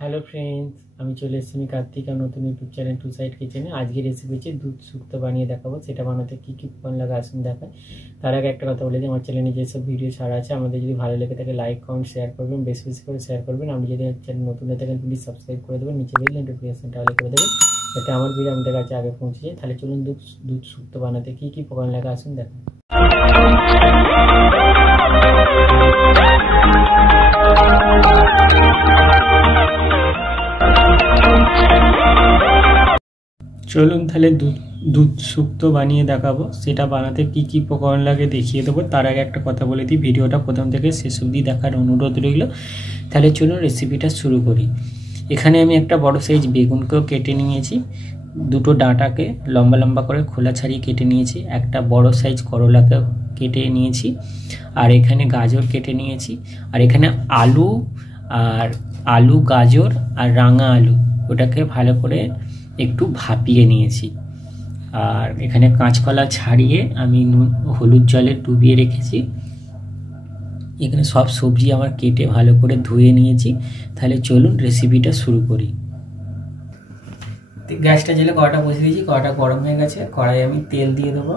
Hello friends আমি চলে এসেছি কার্তিক আর নতুন ইউটিউব চ্যানেল টু সাইড কিচেনে। আজকে রেসিপি হচ্ছে দুধ শুক্তো বানিয়ে দেখাবো। সেটা বানাতে কী কী উপকরণ লাগে আসুন দেখায়। তার আগে একটা কথা বলে দিই, আমার চ্যানেলে যেসব ভিডিও ছাড়া আছে আমাদের যদি ভালো লেগে থাকে লাইক কমেন্ট শেয়ার করবেন, বেশি বেশি করে শেয়ার করবেন। আপনি যদি চ্যানেল নতুন হয়ে থাকেন প্লিজ সাবস্ক্রাইব করে দেবেন, নিচে বেল নোটিফিকেশনটা অল করে দেবেন যাতে আমার ভিডিও আমাদের কাছে আগে পৌঁছে যায়। তাহলে চলুন দুধ শুক্তো বানাতে কী কী উপকরণ লাগে আসুন দেখায়। চলুন তাহলে দুধ শুক্তো বানিয়ে দেখাবো। সেটা বানাতে কি কি উপকরণ লাগে দেখিয়ে দেবো। তার আগে একটা কথা বলে দিই, ভিডিওটা প্রথম থেকে শেষ অবধি দেখার অনুরোধ রইল। তাহলে চলুন রেসিপিটা শুরু করি। এখানে আমি একটা বড় সাইজ বেগুনকেও কেটে নিয়েছি, দুটো ডাঁটাকে লম্বা লম্বা করে খোলা ছাড়িয়ে কেটে নিয়েছি, একটা বড় সাইজ করলাকে কেটে নিয়েছি, আর এখানে গাজর কেটে নিয়েছি, আর এখানে আলু গাজর আর রাঙা আলু ওটাকে ভালো করে একটু ভাপিয়ে নিয়েছি। আর এখানে কাঁচকলা ছাড়িয়ে আমি হলুদ জলে ডুবিয়ে রেখেছি। এখানে সব সবজি আমার কেটে ভালো করে ধুয়ে নিয়েছি। তাহলে চলুন রেসিপিটা শুরু করি। গ্যাসটা জেলে কড়াটা বসিয়ে দিয়েছি, কড়াটা গরম হয়ে গেছে। কড়াই আমি তেল দিয়ে দেবো,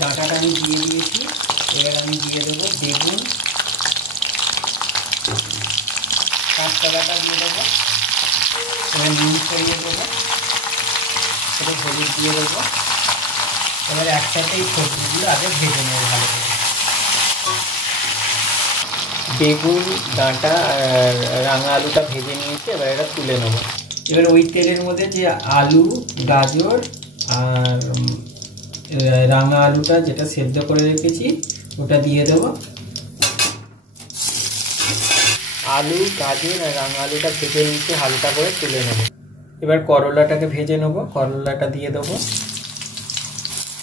ডাঁটাটা আমি দিয়ে দিয়েছি। এবার আমি দিয়ে দেবো বেগুন, কাঁচকলাটা দিয়ে দেবো, এবার নুন ছড়িয়ে দেবো, এবার হলুদ দিয়ে দেবো। এবার একসাথে এই সবজিগুলো আগে ভেজে নেবো ভালো করে। বেগুন, ডাঁটা আর রাঙা আলুটা ভেজে নিয়েছি, এবার এটা তুলে নেবো। এবার ওই তেলের মধ্যে যে আলু গাজর আর রাঙা আলুটা যেটা সেদ্ধ করে রেখেছি ওটা দিয়ে দেবো। আলু গাজর আর রাঙা আলুটা ভেজে নিয়েছি, হালকা করে তুলে নেবো। এবার করলাটাকে ভেজে নেবো, করলাটা দিয়ে দেবো।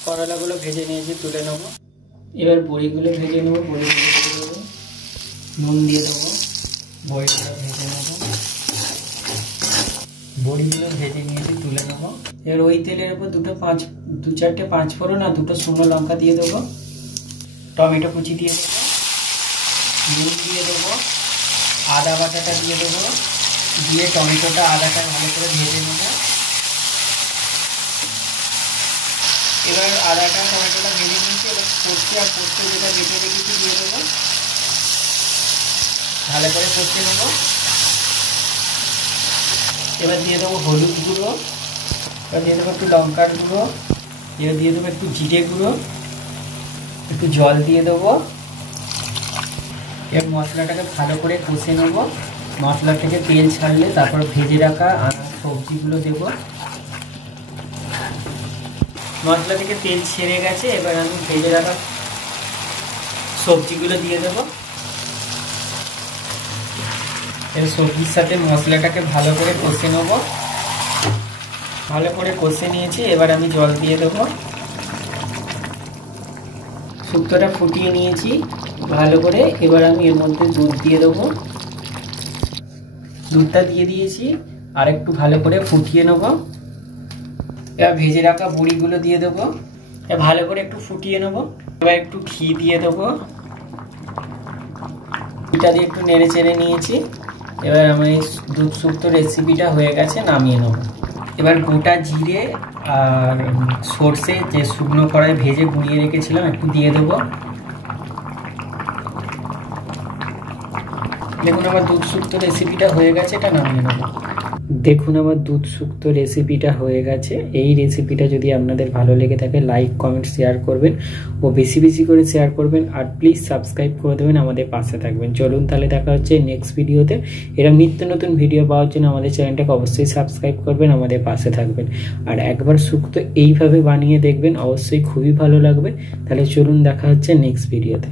করলাগুলো ভেজে নিয়েছি, তুলে নেবো। এবার বড়িগুলো ভেজে নেবো, বড়িগুলো দিয়ে দেবো, নুন দিয়ে দেবো, বড়িগুলো ভেজে নেবো। বড়িগুলো ভেজে নিয়েছি, তুলে নেবো। এবার ওই তেলের উপর দু চারটে পাঁচ ফোড়ন আর দুটো শুকনো লঙ্কা দিয়ে দেবো, টমেটো কুচি দিয়ে দেবো, নুন দিয়ে দেবো, আদা বাটাটা দিয়ে দেবো, দিয়ে টমেটোটা আদাটা ভালো করে ভেজে নেবো। এবার আদাটা টমেটোটা ভেজে নিয়েছি, এবার পোস্ত যেটা বেটে রেখেছি দিয়ে দেবো, ভালো করে কষে নেবো। এবার দিয়ে দেবো হলুদ গুঁড়ো, এবার দিয়ে দেবো একটু লঙ্কার গুঁড়ো, এবার দিয়ে দেবো একটু জিরে গুঁড়ো, একটু জল দিয়ে দেবো। এবার মশলাটাকে ভালো করে কষে নেবো। মশলা থেকে তেল ছাড়লে তারপর ভেজে রাখা সবজিগুলো দেব। মশলা থেকে তেল ছেড়ে গেছে, এবার আমি ভেজে রাখা সবজিগুলো দিয়ে দেবো। এবার সবজির সাথে মশলাটাকে ভালো করে কষে নেব। ভালো করে কষে নিয়েছি, এবার আমি জল দিয়ে দেবো। শুক্তোটা ফুটিয়ে নিয়েছি ভালো করে, এবার আমি এর মধ্যে দুধ দিয়ে দেবো। দুধটা দিয়ে দিয়েছি, আর একটু ভালো করে ফুটিয়ে নেব। এবার ভেজে রাখা বড়িগুলো দিয়ে দেবো, ভালো করে একটু ফুটিয়ে নেব। এবার একটু ঘি দিয়ে দেবো, ঘিটা দিয়ে একটু নেড়ে চেড়ে নিয়েছি। এবার আমার এই দুধ শুক্তো রেসিপিটা হয়ে গেছে, নামিয়ে নেব। এবার গোটা জিরে আর সর্ষে যে শুকনো কড়াই ভেজে গুঁড়িয়ে রেখেছিলাম একটু দিয়ে দেবো। দেখুন আমার দুধ শুক্তো রেসিপিটা হয়ে গেছে, এটা নামিয়ে নেব। দেখুন আমার দুধ শুক্তো রেসিপিটা হয়ে গেছে। এই রেসিপিটা যদি আপনাদের ভালো লেগে থাকে লাইক কমেন্ট শেয়ার করবেন ও বেশি বেশি করে শেয়ার করবেন, আর প্লিজ সাবস্ক্রাইব করে দেবেন, আমাদের পাশে থাকবেন। চলুন তাহলে দেখা হচ্ছে নেক্সট ভিডিওতে। এরকম নিত্য নতুন ভিডিও পাওয়ার জন্য আমাদের চ্যানেলটাকে অবশ্যই সাবস্ক্রাইব করবেন, আমাদের পাশে থাকবেন। আর একবার শুক্তো এইভাবে বানিয়ে দেখবেন, অবশ্যই খুবই ভালো লাগবে। তাহলে চলুন দেখা হচ্ছে নেক্সট ভিডিওতে।